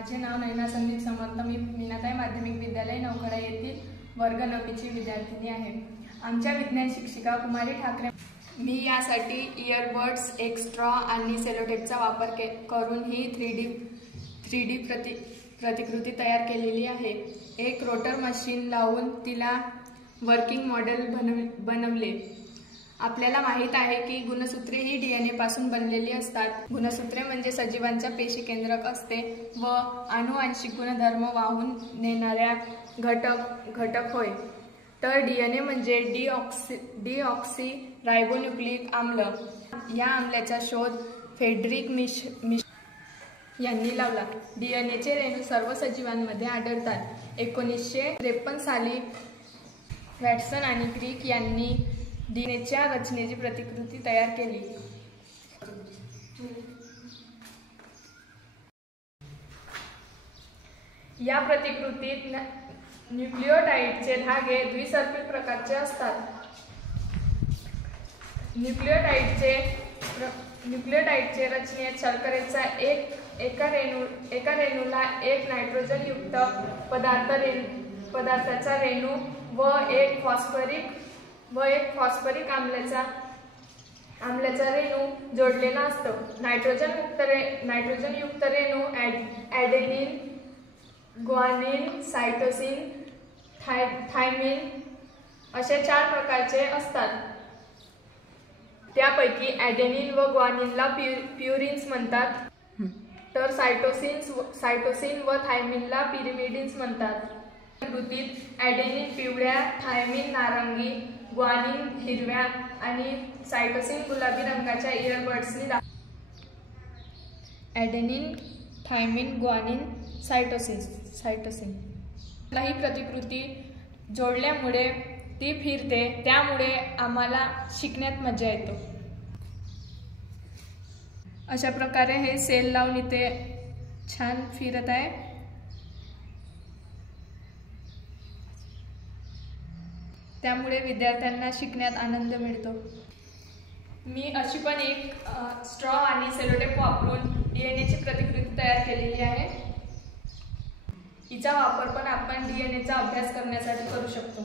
माझे नाव नैना संदीप समर्थ। मी मीनाताई माध्यमिक विद्यालय नौखडा येथील वर्ग 9वीची विद्यार्थिनी आहे। आमच्या विज्ञान शिक्षिका कुमारी ठाकरे। मी यासाठी इयरबड्स, एक स्ट्रॉ आणि सेलोटेपचा वापर करून ही 3D प्रतिकृती तयार केलेली आहे। एक रोटर मशीन लावून तिला वर्किंग मॉडेल बनवले। आपल्याला माहित आहे की गुणसूत्रे ही DNA पासून बनलेली असतात। गुणसूत्रे म्हणजे सजीवांच्या पेशी केंद्रक असते व आनुवांशिक गुणधर्म वाहून नेणाऱ्या घटक होय। तर DNA म्हणजे डीऑक्सी रायबोन्यूक्लिक आम्ल। या आम्लाचा शोध फ्रेडरिक मिश यांनी लावला। DNAचे रेणू सर्व सजीवांमध्ये आढळतात। 1953 साली वॅटसन आणि क्रिक यांनी DNAच्या रचनेची प्रतिकृती तयार केली। या प्रतिकृतीत न्यूक्लियोटाइडचे धागे द्विसर्पिल प्रकारचे असतात। न्यूक्लियोटाइडचे रचनेत शर्करेचा एका रेणूला एक नायट्रोजन युक्त पदार्थाचा रेणू व एक फॉस्फरिक आम्लाचा रेणू जोडलेला असतो। नायट्रोजन युक्त रेणू ॲडेनिन, ग्वानिन, सायटोसिन, थायमिन अशा 4 प्रकारचे असतात। त्यापैकी ॲडेनिन व ग्वानिनला प्युरिन्स म्हणतात, तर सायटोसिन व थायमिनला पिरिमिडिन्स म्हणतात। प्रतिकृतीत ॲडेनिन पिवळ्या, थायमिन नारंगी, ग्वानिन हिरव्या आणि सायटोसिन गुलाबी रंगाच्या इयरबड्सनी ॲडेनिन, थायमिन, ग्वानिन, सायटोसिन ही प्रतिकृती जोडल्यामुळे ती फिरते, त्यामुळे आम्हाला शिकण्यात मजा येतो। अशा प्रकारे हे सेल लावून इथे छान फिरत आहे। त्यामुळे विद्यार्थ्यांना शिकण्यात आनंद मिळतो। मी अशी पण एक स्ट्रॉ आणि सेलोटेप वापरून DNAची प्रतिकृती तयार केलेली आहे। हिचा वापर पण आपण DNAचा अभ्यास करण्यासाठी करू शकतो।